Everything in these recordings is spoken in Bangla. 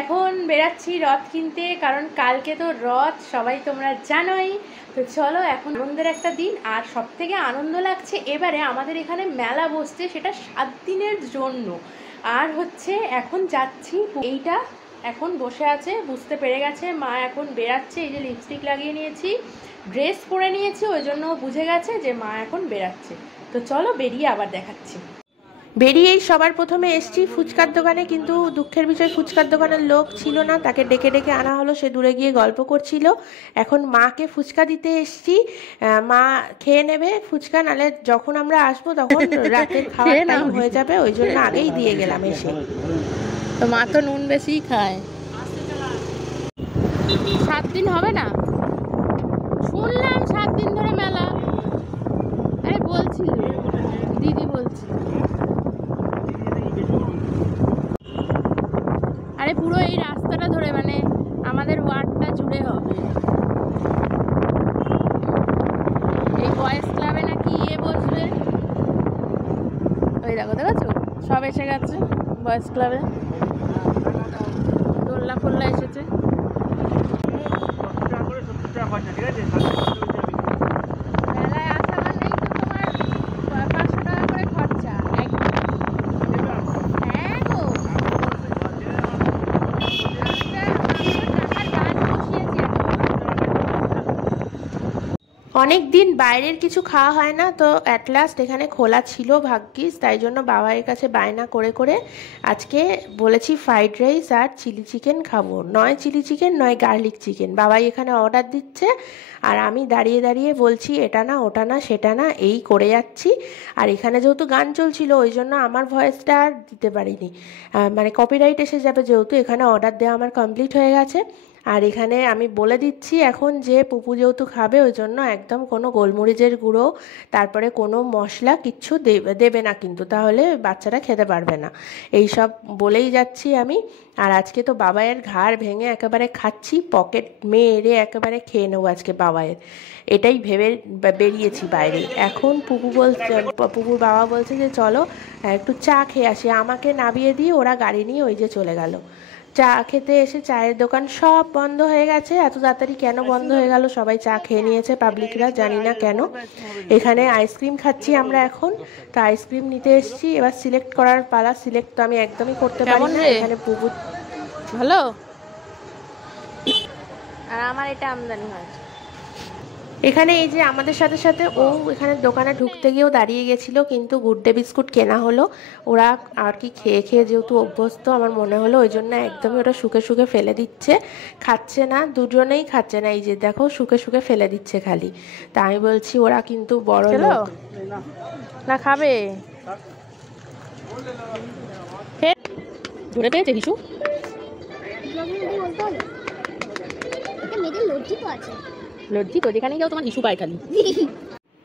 এখন বেরাচ্ছি রথ কিনতে, কারণ কালকে তো রথ, সবাই তোমরা জানোই। তো চলো, এখন আনন্দের একটা দিন। আর সব থেকে আনন্দ লাগছে এবারে আমাদের এখানে মেলা বসছে, সেটা 7 দিনের জন্য। আর হচ্ছে এখন যাচ্ছি, এইটা এখন বসে আছে, বুঝতে পেরে গেছে মা এখন বেরাচ্ছে। এই যে লিপস্টিক লাগিয়ে নিয়েছি, ড্রেস পরে নিয়েছি, ওই জন্য বুঝে গেছে যে মা এখন বেরাচ্ছে। তো চলো বেরিয়ে আবার দেখাচ্ছি। বেরিয়েই সবার প্রথমে এসছি ফুচকার দোকানে, কিন্তু দুঃখের বিষয় ফুচকার দোকানের লোক ছিল না, তাকে ডেকে ডেকে আনা হলো, সে দূরে গিয়ে গল্প করছিল। এখন মাকে ফুচকা দিতে এসছি, মা খেয়ে নেবে ফুচকা, নালে যখন আমরা আসবো তখন রাতের খাওয়ার টাইম হয়ে যাবে, ওই জন্য আগেই দিয়ে গেলাম এসে। তো মা তো নুন বেশিই খায়। 7 দিন হবে না শুনলাম, 7 দিন ধরে মেলা। আরে বলছিল দিদি, বলছি আরে পুরো এই রাস্তাটা ধরে, মানে আমাদের ওয়ার্ডটা জুড়ে হবে। এই বয়েজ ক্লাবে নাকি বসবে, ওই দেখো, দেখেছো সব এসে গেছে বয়েজ ক্লাবে, দোল্লা ফোল্লা এসেছে। মেলায় আসা মানেই তো তোমার 500 টাকা করে খরচা। হ্যাঁ গো, অনেক দিন বাইরের কিছু খাওয়া হয় না, তো অ্যাট লাস্ট এখানে খোলা ছিল ভাগ্যিস, তাই জন্য বাবাইয়ের কাছে বায়না করে করে আজকে বলেছি ফ্রাইড রাইস আর চিলি চিকেন খাবো। নয় চিলি চিকেন, নয় গার্লিক চিকেন। বাবাই এখানে অর্ডার দিচ্ছে আর আমি দাঁড়িয়ে দাঁড়িয়ে বলছি এটা না, ওটা না, সেটা না, এই করে যাচ্ছি। আর এখানে যেহেতু গান চলছিল, ওই জন্য আমার ভয়েসটা আর দিতে পারিনি, মানে কপিরাইট এসে যাবে, যেহেতু এখানে অর্ডার দেওয়া আমার কমপ্লিট হয়ে গেছে। আর এখানে আমি বলে দিচ্ছি এখন যে পুপু যেহেতু খাবে, ওই জন্য একদম কোনো গোলমরিচের গুঁড়ো, তারপরে কোনো মশলা কিচ্ছু দেবে না, কিন্তু তাহলে বাচ্চারা খেতে পারবে না, এই সব বলেই যাচ্ছি আমি। আর আজকে তো বাবাইয়ের ঘাড় ভেঙে একেবারে খাচ্ছি, পকেট মেরে একেবারে খেয়ে নেবো আজকে বাবাইয়ের, এটাই ভেবে বেরিয়েছি বাইরে। এখন পুপুর বাবা বলছে যে চলো একটু চা খেয়ে আসি, আমাকে নামিয়ে দিয়ে ওরা গাড়ি নিয়ে ওই যে চলে গেল। চা খেতে এসে চায়ের দোকান সব বন্ধ হয়ে গেছে। এত তাড়াতাড়ি কেন বন্ধ হয়ে গেল, সবাই চা খেয়ে নিয়েছে পাবলিকরা, জানি না কেন। এখানে আইসক্রিম খাচ্ছি আমরা এখন, তো আইসক্রিম নিতে এসেছি, এবার সিলেক্ট করার পালা। সিলেক্ট তো আমি একদমই করতে পারি না, এখানে পুবু ভালো আর আমার এটা আমদানি হয়। এখানে এই যে আমাদের সাথে সাথে ও এখানে দোকানে ঢুকতে গিয়েও দাঁড়িয়ে গেছিলো, কিন্তু গুডডে বিস্কুট কেনা হলো। ওরা আর কি খেয়ে খেয়ে যেহেতু অভ্যস্ত, আমার মনে হলো ওই জন্য একদমই ওরা শুকে শুকে ফেলে দিচ্ছে, খাচ্ছে না, দুজনেই খাচ্ছে না, এই যে দেখো শুকে শুকে ফেলে দিচ্ছে খালি। তা আমি বলছি ওরা কিন্তু বড় লোক, না খাবে। ধরে পেয়েছে হিসু, লজ্জিত যেখানেই যাও তোমার হিসু পায় খালি।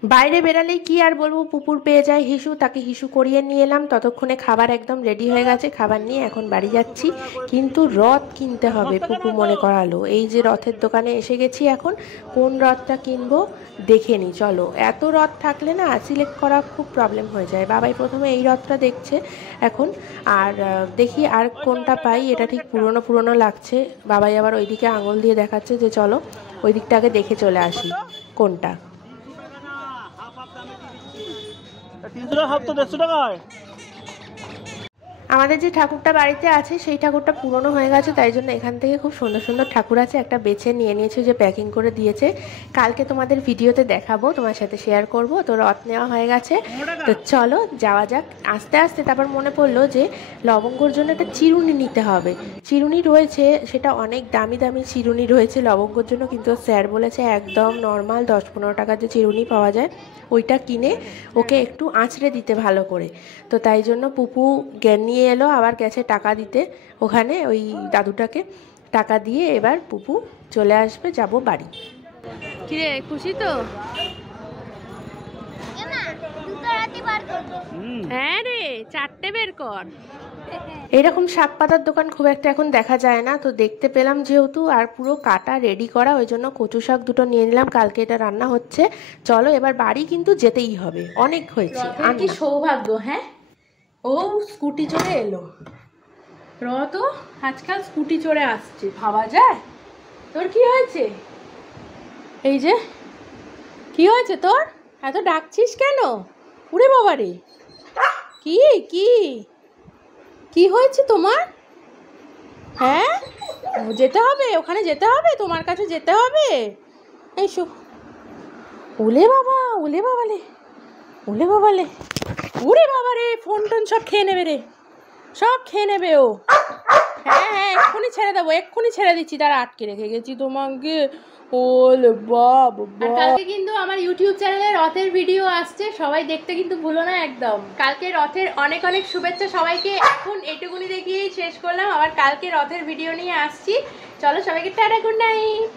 বাইরে বেরালেই কি আর বলবো, পুকুর পেয়ে যায় হিসু, তাকে হিসু করিয়ে নিয়ে এলাম। ততক্ষণে খাবার একদম রেডি হয়ে গেছে, খাবার নিয়ে এখন বাড়ি যাচ্ছি। কিন্তু রথ কিনতে হবে, পুপু মনে করালো। এই যে রথের দোকানে এসে গেছি, এখন কোন রথটা কিনবো দেখে নি চলো। এত রথ থাকলে না সিলেক্ট করা খুব প্রবলেম হয়ে যায়। বাবাই প্রথমে এই রথটা দেখছে এখন, আর দেখি আর কোনটা পাই, এটা ঠিক পুরনো পুরনো লাগছে। বাবাই আবার ওইদিকে আঙুল দিয়ে দেখাচ্ছে যে চলো ওই দিকটা আগে দেখে চলে আসি কোনটা। 300 টাকা হাফ তো 150 টাকায়। আমাদের যে ঠাকুরটা বাড়িতে আছে সেই ঠাকুরটা পুরনো হয়ে গেছে, তাই জন্য এখান থেকে খুব সুন্দর সুন্দর ঠাকুর আছে, একটা বেছে নিয়ে নিয়েছে, যে প্যাকিং করে দিয়েছে। কালকে তোমাদের ভিডিওতে দেখাবো, তোমার সাথে শেয়ার করব। তো রথ নেওয়া হয়ে গেছে, তো চলো যাওয়া যাক। আস্তে আস্তে তারপর মনে পড়লো যে লবঙ্গর জন্য একটা চিরুনি নিতে হবে। চিরুনি রয়েছে, সেটা অনেক দামি দামি চিরুনি রয়েছে লবঙ্গর জন্য, কিন্তু স্যার বলেছে একদম নর্মাল 10-15 টাকার যে চিরুনি পাওয়া যায় ওইটা কিনে ওকে একটু আঁচড়ে দিতে ভালো করে। তো তাই জন্য পুপু নিয়ে এলো, আবার গেছে টাকা দিতে ওখানে ওই দাদুটাকে। টাকা দিয়ে এবার পুপু চলে আসবে, যাব বাড়ি। কিরে খুশি তো? হ্যাঁ রে, 4টে বের কর। এরকম শাক পাতার দোকান খুব একটা এখন দেখা যায় না, তো দেখতে পেলাম যেহেতু, আর পুরো কাটা রেডি করা, ওই জন্য কচু শাক 2টো নিয়ে নিলাম, কালকে এটা রান্না হচ্ছে। চলো এবার বাড়ি কিন্তু যেতেই হবে, অনেক হয়েছে। আর কি সৌভাগ্য, হ্যাঁ ও স্কুটি চলে এলো। তো আজকাল স্কুটি চড়ে আসছে, ভাবা যায়? তোর কি হয়েছে? এই যে কি হয়েছে তোর? এত ডাকছিস কেন? উড়ে বাবা রে, কি কি কি হয়েছে তোমার? হ্যাঁ, যেতে হবে, ওখানে যেতে হবে, তোমার কাছে যেতে হবে। এইসো। ওলে বাবা, ওলে বাবালে, ওলে বাবালে, উড়ে বাবা রে, ফোন টোন সব খেয়ে নেবে রে, সব খেয়ে নেবে ও। হ্যাঁ হ্যাঁ, এক্ষুনি ছেড়ে দেবো, এক্ষুনি ছেড়ে দিচ্ছি, তারা আটকে রেখে গেছি তোমাকে। ওলে বাবা। আর কালকে কিন্তু আমার ইউটিউব চ্যানেলে রথের ভিডিও আসছে, সবাই দেখতে কিন্তু ভুলো না একদম। কালকে রথের অনেক অনেক শুভেচ্ছা সবাইকে। এখন এটুকুনি দেখিয়েই শেষ করলাম, আবার কালকে রথের ভিডিও নিয়ে আসছি। চলো সবাইকে টাটা, গুড নাইট।